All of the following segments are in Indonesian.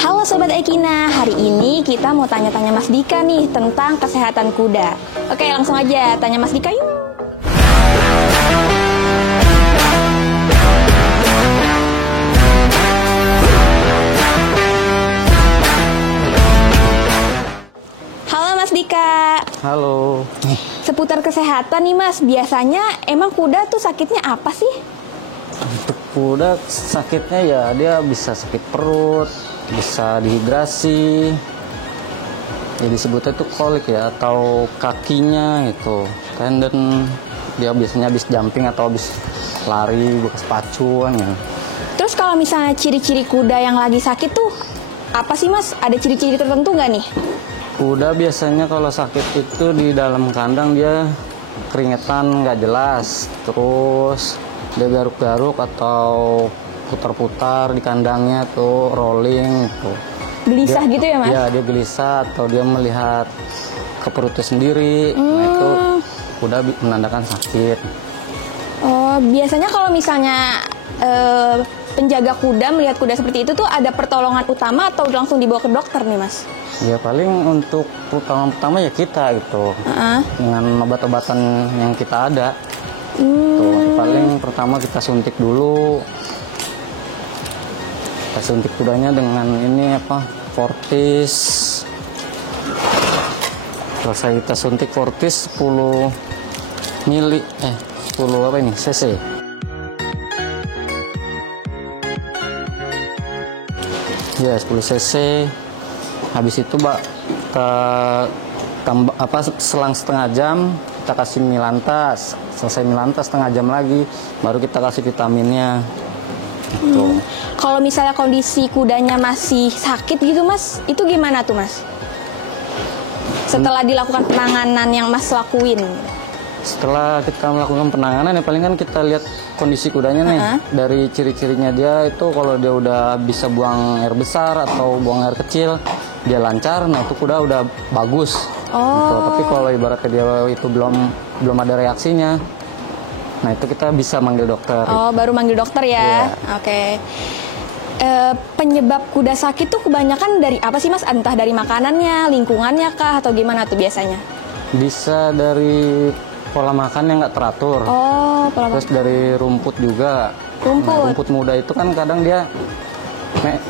Halo Sobat Ekina, hari ini kita mau tanya-tanya Mas Dika nih tentang kesehatan kuda. Oke, langsung aja tanya Mas Dika yuk. Halo Mas Dika. Halo. Seputar kesehatan nih Mas, biasanya emang kuda tuh sakitnya apa sih? Untuk kuda sakitnya ya dia bisa sakit perut, bisa dehidrasi. Ya disebutnya itu kolik ya, atau kakinya itu tendon. Dia biasanya habis jumping atau habis lari bekas pacuan ya. Terus kalau misalnya ciri-ciri kuda yang lagi sakit tuh apa sih Mas? Ada ciri-ciri tertentu nggak nih? Kuda biasanya kalau sakit itu di dalam kandang dia keringetan nggak jelas, terus dia garuk-garuk atau putar-putar di kandangnya tuh, rolling tuh. Gelisah gitu ya Mas? Iya, dia gelisah atau dia melihat ke perutnya sendiri. Nah itu kuda menandakan sakit. Oh, biasanya kalau misalnya penjaga kuda melihat kuda seperti itu tuh ada pertolongan utama atau langsung dibawa ke dokter nih Mas? Ya paling untuk pertolongan pertama ya kita gitu, dengan obat-obatan yang kita ada. Tuh, paling pertama kita suntik dulu. Kita suntik kudanya dengan ini apa? Fortis. Selesai kita suntik Fortis 10 mili 10 apa ini? cc. Ya 10 cc. Habis itu kita tambah selang setengah jam kita kasih Milantas. Selesai Milantas setengah jam lagi baru kita kasih vitaminnya. Kalau misalnya kondisi kudanya masih sakit gitu Mas, itu gimana tuh Mas? Setelah dilakukan penanganan yang Mas lakuin? Setelah kita melakukan penanganan ya paling kan kita lihat kondisi kudanya nih. Dari ciri-cirinya dia itu kalau dia udah bisa buang air besar atau buang air kecil, dia lancar, nah itu kuda udah bagus. Gitu. Tapi kalau ibaratnya dia itu belum ada reaksinya, nah itu kita bisa manggil dokter. Oh, baru manggil dokter ya? Oke. Penyebab kuda sakit tuh kebanyakan dari apa sih Mas? Entah dari makanannya, lingkungannya kah, atau gimana tuh biasanya? Bisa dari pola makan yang nggak teratur. Terus dari rumput juga. Nah, rumput muda itu kan kadang dia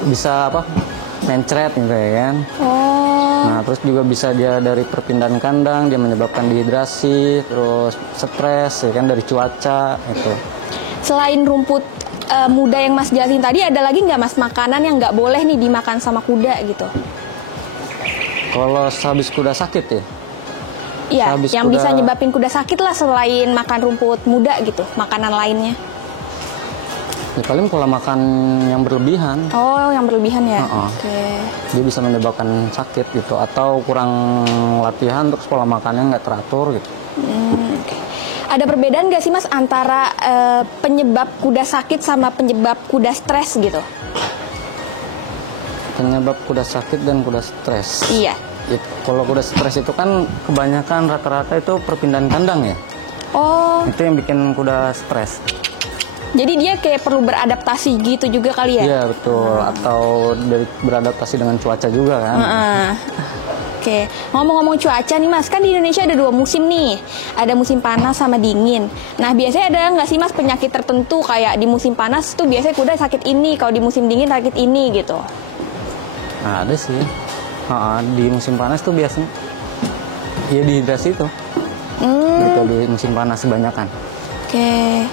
bisa mencret gitu ya kan. Nah terus juga bisa dia dari perpindahan kandang, dia menyebabkan dehidrasi, terus stres ya kan dari cuaca itu. Selain rumput Muda yang Mas jelasin tadi, ada lagi nggak Mas makanan yang nggak boleh nih dimakan sama kuda gitu? Kalau habis kuda sakit ya? Iya, yang bisa nyebabin kuda sakit lah selain makan rumput muda gitu, makanan lainnya. Ya paling pola makan yang berlebihan. Oh, yang berlebihan ya? Oke. Dia bisa menyebabkan sakit gitu, atau kurang latihan terus pola makannya nggak teratur gitu. Ada perbedaan nggak sih Mas antara penyebab kuda sakit sama penyebab kuda stres gitu? Penyebab kuda sakit dan kuda stres? Iya. Kalau kuda stres itu kan kebanyakan rata-rata itu perpindahan kandang ya. Itu yang bikin kuda stres. Jadi dia kayak perlu beradaptasi gitu juga kali ya? Iya betul, atau dari beradaptasi dengan cuaca juga kan. Oke, ngomong-ngomong cuaca nih Mas, kan di Indonesia ada 2 musim nih, ada musim panas sama dingin. Nah biasanya ada nggak sih Mas penyakit tertentu kayak di musim panas tuh biasanya kuda sakit ini, kalau di musim dingin sakit ini gitu? Nah, ada sih, di musim panas tuh biasanya ya dehidrasi itu, gitu di musim panas kebanyakan. Oke.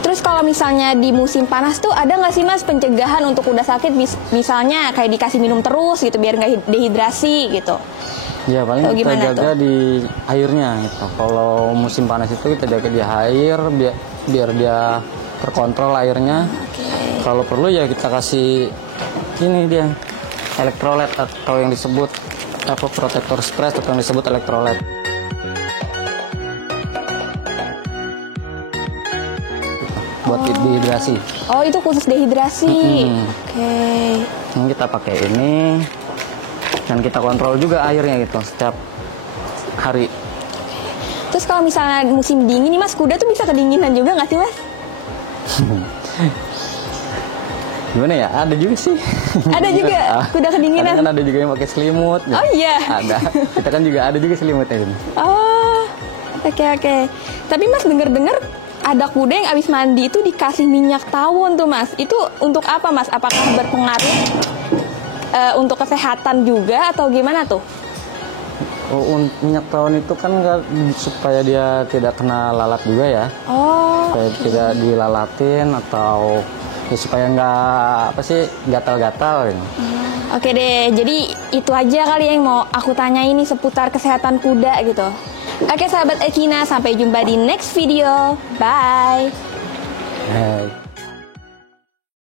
Terus kalau misalnya di musim panas tuh ada nggak sih Mas pencegahan untuk kuda sakit, misalnya kayak dikasih minum terus gitu biar nggak dehidrasi gitu? Ya paling kita jaga di airnya gitu. Kalau musim panas itu kita jaga di air biar dia terkontrol airnya. Kalau perlu ya kita kasih ini dia elektrolit atau yang disebut protektor stres atau yang disebut elektrolit. Buat dehidrasi. Oh, itu khusus dehidrasi. Oke. Ini kita pakai ini dan kita kontrol juga airnya gitu setiap hari. Terus kalau misalnya musim dingin nih Mas, kuda tuh bisa kedinginan juga nggak sih Mas? Gimana ya? Ada juga sih. Ada juga kuda kedinginan. Kan ada juga yang pakai selimut. Oh iya. Ada. Kita kan juga ada juga selimutnya ini. Oh, oke. Tapi Mas dengar-dengar ada kuda yang abis mandi itu dikasih minyak tawon tuh Mas. Itu untuk apa Mas? Apakah berpengaruh untuk kesehatan juga atau gimana tuh? Oh, minyak tawon itu kan supaya dia tidak kena lalat juga ya. Oh. Supaya tidak dilalatin atau ya, supaya nggak gatal-gatal gitu. Oke deh, jadi itu aja kali yang mau aku tanya ini seputar kesehatan kuda gitu. Oke sahabat Ekina, sampai jumpa di next video. Bye. Hey.